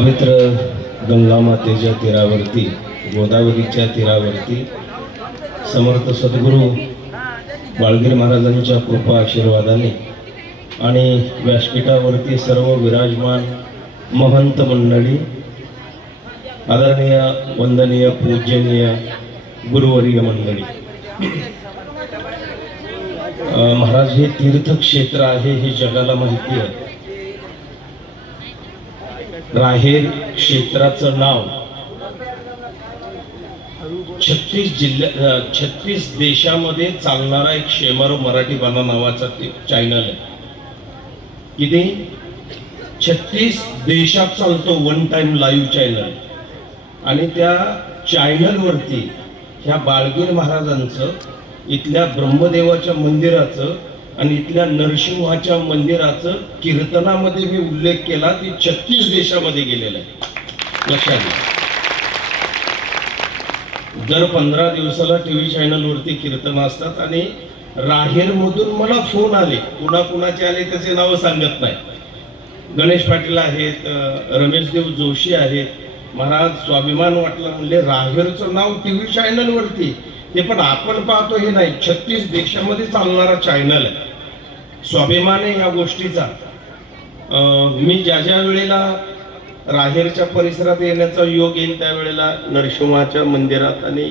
पवित्र गंगा मातेच्या तीरावरती, गोदावरीच्या तीरावरती समर्थ सद्गुरू बाळगीर महाराजांच्या कृपा आशीर्वादाने आणि व्यासपीठावरती सर्व विराजमान महंत मंडळी, आदरणीय वंदनीय पूजनीय गुरुवर्य मंडळी, महाराज हे तीर्थक्षेत्र आहे हे जगाला माहिती आहे. राहेर क्षेत्राचं नाव 36 देशामध्ये चालणारा एक शेमारो मराठी बाणा नावाचा चॅनल आहे. किती 36 देशात चालतो वन टाइम लाईव्ह चॅनल. आणि त्या चॅनलवरती ह्या बाळगीर महाराजांचं, इथल्या ब्रह्मदेवाच्या मंदिराचं आणि इथल्या नरसिंहाच्या मंदिराचं कीर्तनामध्ये मी उल्लेख केला. ती 36 देशामध्ये गेलेलं आहे. लक्षात घ्या. दर 15 दिवसाला टीव्ही चॅनलवरती कीर्तन असतात. आणि राहेरमधून मला फोन आले, कुणाकुणाचे आले त्याचे नावं सांगत नाही. गणेश पाटील आहेत, रमेशदेव जोशी आहेत. महाराज स्वाभिमान वाटला म्हणले राहेरचं नाव टीव्ही चॅनलवरती, ते पण आपण पाहतो हे नाही, 36 देशामध्ये चालणारा चॅनल आहे. स्वाभिमान आहे या गोष्टीचा. मी ज्या वेळेला राहेरच्या परिसरात येण्याचा योग येईल त्यावेळेला नरसिंहाच्या मंदिरात आणि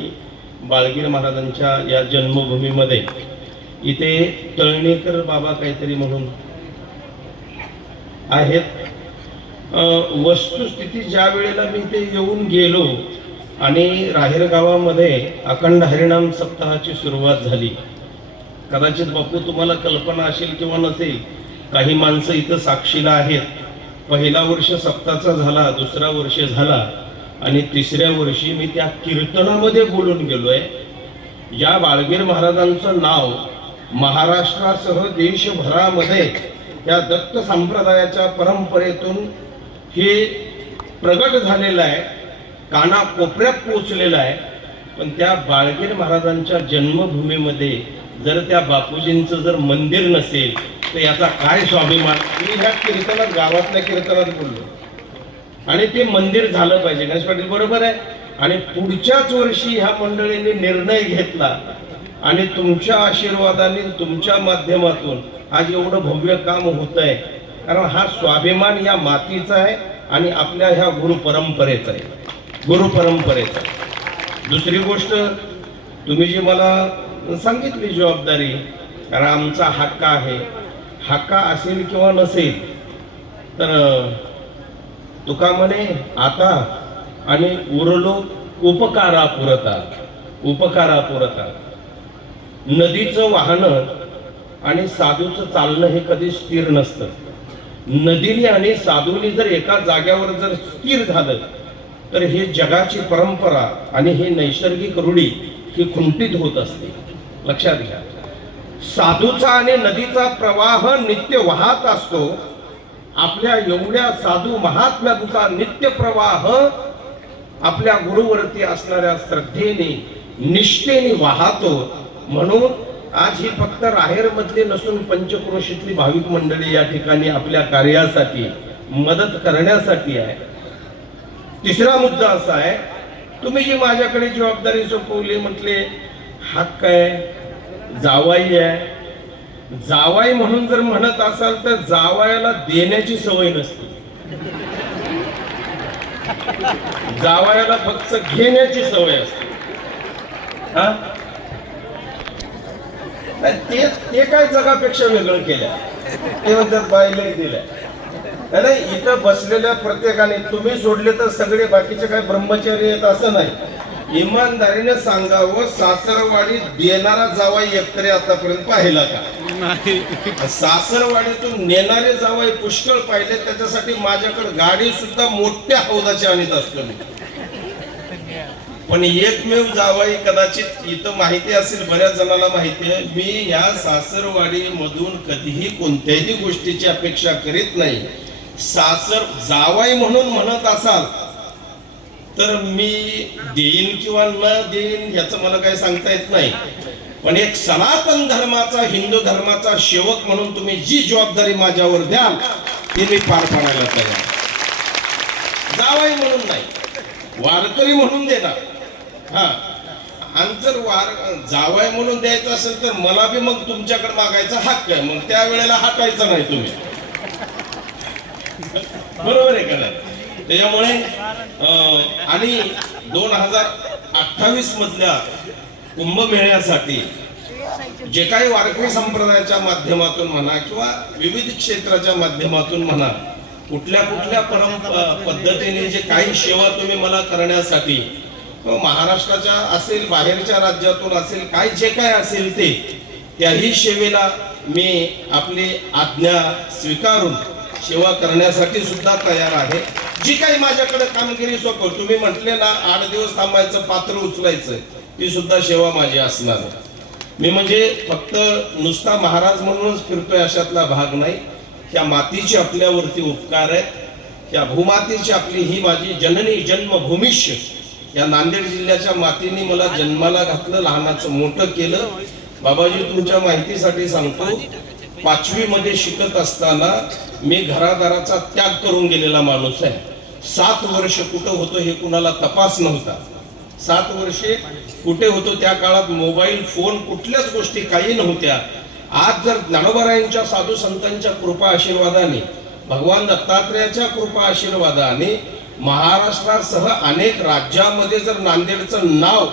बाळगीर महाराजांच्या या जन्मभूमीमध्ये इथे तळणीकर बाबा काहीतरी म्हणून आहेत. वस्तुस्थिती ज्या वेळेला मी ते येऊन गेलो आणि राहेर गावामध्ये अखंड हरिनाम सप्ताहाची सुरुवात झाली. कदाचित बापू तुम्हाला कल्पना असेल किंवा नसेल, काही माणसं इथं साक्षीला आहेत. पहिला वर्ष सप्ताहाचा झाला, दुसरा वर्ष झाला आणि तिसऱ्या वर्षी मी त्या कीर्तनामध्ये बोलून गेलोय. या बाळगीर महाराजांचं नाव महाराष्ट्रासह देशभरामध्ये त्या दत्त संप्रदायाच्या परंपरेतून हे प्रगट झालेलं आहे, कानाकोपऱ्यात पोचलेलं आहे. पण त्या बाळगीर महाराजांच्या जन्मभूमीमध्ये जर त्या बापूजींचं जर मंदिर नसेल तर याचा काय स्वाभिमान. मी ह्या कीर्तनात, गावातल्या कीर्तनात बोललो आणि ते मंदिर झालं पाहिजे. गणेश पाटील बरोबर आहे. आणि पुढच्याच वर्षी ह्या मंडळींनी निर्णय घेतला आणि तुमच्या आशीर्वादाने, तुमच्या माध्यमातून आज एवढं भव्य काम होत आहे. कारण हा स्वाभिमान या मातीचा आहे आणि आपल्या ह्या गुरुपरंपरेचा आहे, गुरुपरंपरेचा. दुसरी गोष्ट, तुम्ही जी मला सांगितली जबाबदारी, कारण आमचा हक्क आहे. हक्क असेल किंवा नसेल तर तुका म्हणे आता आणि उरलो उपकारापुरता. उपकारापुरता नदीचं वाहनं आणि साधूचं चालणं हे कधी स्थिर नसतं. नदीने आणि साधूने जर एका जाग्यावर जर स्थिर झालं तर हे जगाची परंपरा आणि हे नैसर्गिक रूढी ही खुंटीत होत असते. लक्षात घ्या. साधूचा आणि नदीचा प्रवाह नित्य वाहत असतो. आपल्या एवढ्या साधू महात्म्यांचा नित्य प्रवाह आपल्या गुरुवरती असणाऱ्या श्रद्धेने, निष्ठेने वाहतो. म्हणून आज ही फक्त राहेर मधली नसून पंचक्रोशीतली भाविक मंडळी या ठिकाणी आपल्या कार्यासाठी मदत करण्यासाठी आहे. तिसरा मुद्दा असा आहे, तुम्ही जी माझ्याकडे जबाबदारी सोपवली, म्हटले हक्क आहे, जावाई आहे. जावाई म्हणून जर म्हणत असाल तर जावायाला देण्याची सवय नसते, जावायाला फक्त घेण्याची सवय असते. हा, ते काय जगापेक्षा वेगळं केलं ते म्हणतात बाईला दिल्या. नाही, इथं बसलेल्या प्रत्येकाने, तुम्ही सोडले तर सगळे बाकीचे काय ब्रह्मचारी आहेत असं नाही. इमानदारीने सांगावं, सासरवाडीत देणारा जावाई एकतरी आतापर्यंत पाहिला का? सासरवाडीतून नेणारे जावाई पुष्कळ पाहिले. त्याच्यासाठी माझ्याकडे गाडी सुद्धा मोठ्या हौदाची आणत असतो मी. पण एकमेव जावाई कदाचित इथं माहिती असेल, बऱ्याच जणांना माहिती आहे, मी या सासरवाडी मधून कधीही कोणत्याही गोष्टीची अपेक्षा करीत नाही. सासर जावाई म्हणून म्हणत असाल तर मी देईन किंवा न देईन याचं मला काही सांगता येत नाही. पण एक सनातन धर्माचा, हिंदू धर्माचा सेवक म्हणून तुम्ही जी जबाबदारी माझ्यावर द्याल ती मी पार पाडायला तयार. जावई म्हणून नाही, वारकरी म्हणून देणार. हा, आणि जर जावई म्हणून द्यायचं असेल तर मला बी मग तुमच्याकडे मागायचा हक्क आहे, मग त्या वेळेला हटायचं नाही तुम्ही. बरोबर आहे का नाही? त्याच्यामुळे आणि 2028 मधल्या कुंभमेळ्यासाठी जे काही वारकरी संप्रदायाच्या माध्यमातून म्हणा किंवा विविध क्षेत्राच्या माध्यमातून म्हणा, कुठल्या कुठल्या पद्धतीने जे काही सेवा तुम्ही मला करण्यासाठी महाराष्ट्राच्या असेल, बाहेरच्या राज्यातून असेल, काय जे काय असेल ते त्याही सेवेला मी आपली आज्ञा स्वीकारून सेवा करण्यासाठी सुद्धा तयार आहे. जी काही माझ्याकडे कामगिरी सोपव, तुम्ही म्हटले ना 8 दिवस थांबायचं, पात्र उचलायचं, ती सुद्धा सेवा माझी असणार. मी म्हणजे फक्त नुसता महाराज म्हणूनच फिरतोय अशातला भाग नाही. ह्या मातीचे आपल्यावरती उपकार आहेत, ह्या भूमातीची आपली ही माझी जननी जन्मभूमिष्य, या नांदेड जिल्ह्याच्या मातीने मला जन्माला घातलं, लहानाचं मोठं केलं. बाबाजी, तुमच्या माहितीसाठी सांगतो, 5वी मध्ये शिकत असताना मी घरादाराचा त्याग करून गेलेला माणूस आहे. 7 वर्ष कुठं होतो हे कुणाला तपास नव्हता. 7 वर्षे कुठे होतो? त्या काळात मोबाईल फोन कुठल्याच गोष्टी काही नव्हत्या. आज जर ज्ञानोबारायांच्या साधू संतांच्या कृपा आशीर्वादाने, भगवान दत्तात्रेयाच्या कृपा आशीर्वादाने महाराष्ट्रासह अनेक राज्यामध्ये जर नांदेडचं नाव,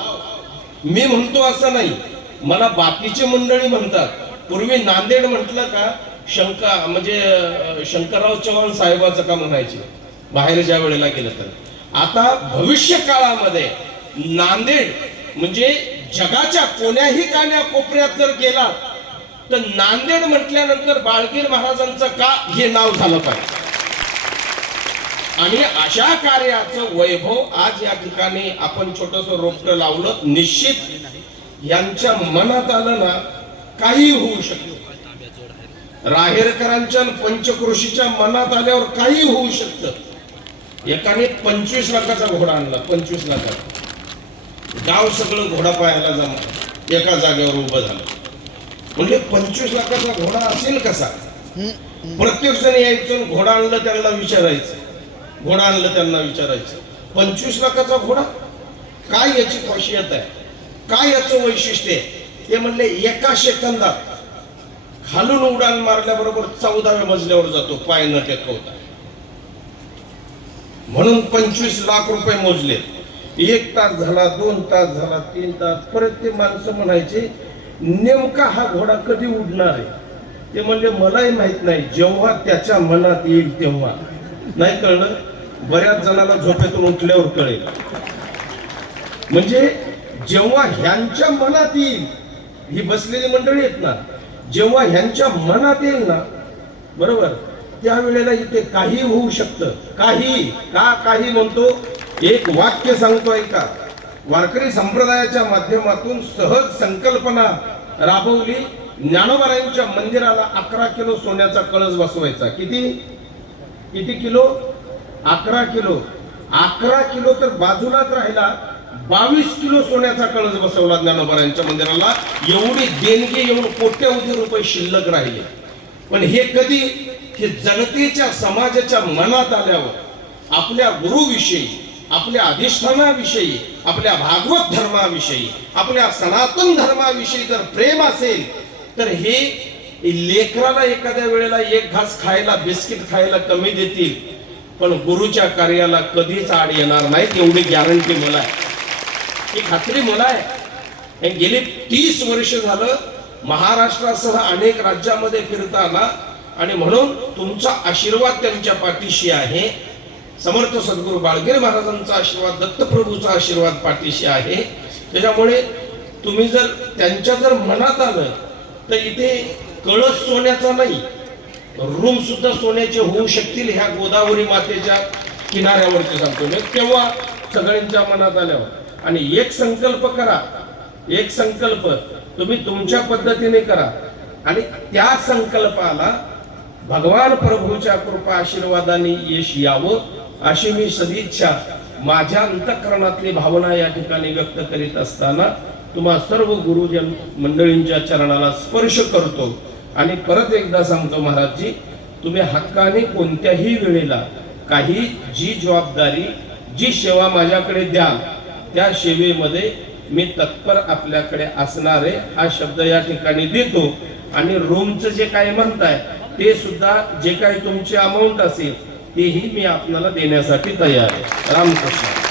मी म्हणतो असं नाही, मला बाकीचे मंडळी म्हणतात, पूर्वी नांदेड म्हटलं का म्हणजे शंकरराव चव्हाण साहेबाचं का म्हणायचे बाहेर ज्या वेळेला गेलं तर. आता भविष्य काळामध्ये नांदेड म्हणजे जगाच्या कोण्याही कान्या कोपऱ्यात जर गेला तर नांदेड म्हटल्यानंतर बाळगीर महाराजांचं का हे नाव झालं पाहिजे. आणि अशा कार्याचं वैभव आज या ठिकाणी आपण छोटस रोपटं लावलं, निश्चित यांच्या मनात आलं ना काही होऊ शकतं. राहेरकरांच्या पंचक्रोशीच्या मनात आल्यावर काही होऊ शकतं. एकाने 25 लाखाचा घोडा आणला, 25 लाखाचा. गाव सगळं घोडा पाहायला जमलं, एका जागेवर उभं झालं. म्हणजे 25 लाखाचा घोडा असेल कसा? प्रत्येक जण यायचं, घोडा आणलं त्यांना विचारायचं, घोडा आणलं त्यांना विचारायचं, 25 लाखाचा घोडा, काय याची खासियत आहे, काय याचं वैशिष्ट्य आहे? ते म्हणले एका सेकंदात खालून उडान मारल्याबरोबर 14व्या मजल्यावर जातो, पाय न टेकवता. म्हणून 25 लाख रुपये मोजले. 1 तास झाला, 2 तास झाला, 3 तास, परत ते माणसं म्हणायचे नेमका हा घोडा कधी उडणार आहे? ते म्हणले मलाही माहित नाही, जेव्हा त्याच्या मनात येईल तेव्हा. नाही कळलं? बऱ्याच जणांना झोपेतून उठल्यावर कळेल. म्हणजे जेव्हा ह्यांच्या मनात येईल, ही बसलेली मंडळी आहेत ना, जेव्हा ह्यांच्या मनात येईल ना, बरोबर, त्यावेळेला इथे काही होऊ शकतं. काही म्हणतो, एक वाक्य सांगतो ऐका. वारकरी संप्रदायाच्या माध्यमातून सहज संकल्पना राबवली. ज्ञानोबारायांच्या मंदिराला 11 किलो सोन्याचा कळस बसवायचा. किती किलो? 11 किलो. 11 किलो तर बाजूलाच राहिला, 22 किलो सोन्याचा कळस बसवला ज्ञानोबारायांच्या मंदिराला. एवढी देणगी येऊन कोट्यवधी रुपये शिल्लक राहिले. पण हे कधी? हे जनतेच्या समाजाच्या मनात आल्यावर आपल्या गुरुविषयी, आपल्या अधिष्ठानाविषयी, आपल्या भागवत धर्माविषयी, आपल्या सनातन धर्माविषयी जर प्रेम असेल तर हे लेकराला एखाद्या वेळेला 1 घास खायला, बिस्किट खायला कमी देतील, पण गुरुच्या कार्याला कधीच आड येणार नाहीत, एवढी गॅरंटी मला आहे, ही खात्री मला आहे. गेली 30 वर्ष झालं महाराष्ट्रासह अनेक राज्यामध्ये फिरताना, आणि म्हणून तुमचा आशीर्वाद त्यांच्या पाठीशी आहे. समर्थ सद्गुरू बाळगीर महाराजांचा आशीर्वाद, दत्तप्रभूचा आशीर्वाद पाठीशी आहे. त्याच्यामुळे तुम्ही जर त्यांच्या जर मनात आलं तर इथे कळस सोन्याचा नाही, रूम सुद्धा सोन्याचे होऊ शकतील ह्या गोदावरी मातेच्या किनाऱ्यावरती सांगतो मी. तेव्हा सगळ्यांच्या मनात आल्यावर. आणि एक संकल्प करा, एक संकल्प तुम्ही तुमच्या पद्धतीने करा, आणि त्या संकल्पाला भगवान प्रभूच्या कृपा आशीर्वादाने यश यावं अशी मी सदिच्छा माझ्या अंतःकरणातली भावना या ठिकाणी व्यक्त करीत असताना तुम्हा सर्व गुरुजन मंडळींच्या चरणाला स्पर्श करतो. आणि परत एकदा सांगतो महाराजजी, तुम्ही हक्काने कोणत्याही वेळेला काही जी जबाबदारी जी सेवा माझ्याकडे द्याल त्या सेवेमध्ये मी तत्पर आपल्याकडे असणार आहे हा शब्द या ठिकाणी देतो। आणि रूमचं जे काही म्हणताय ते सुद्धा जे काही तुमची अमाऊंट असेल तेही मी आपल्याला देण्यासाठी तयार आहे। रामकृष्ण।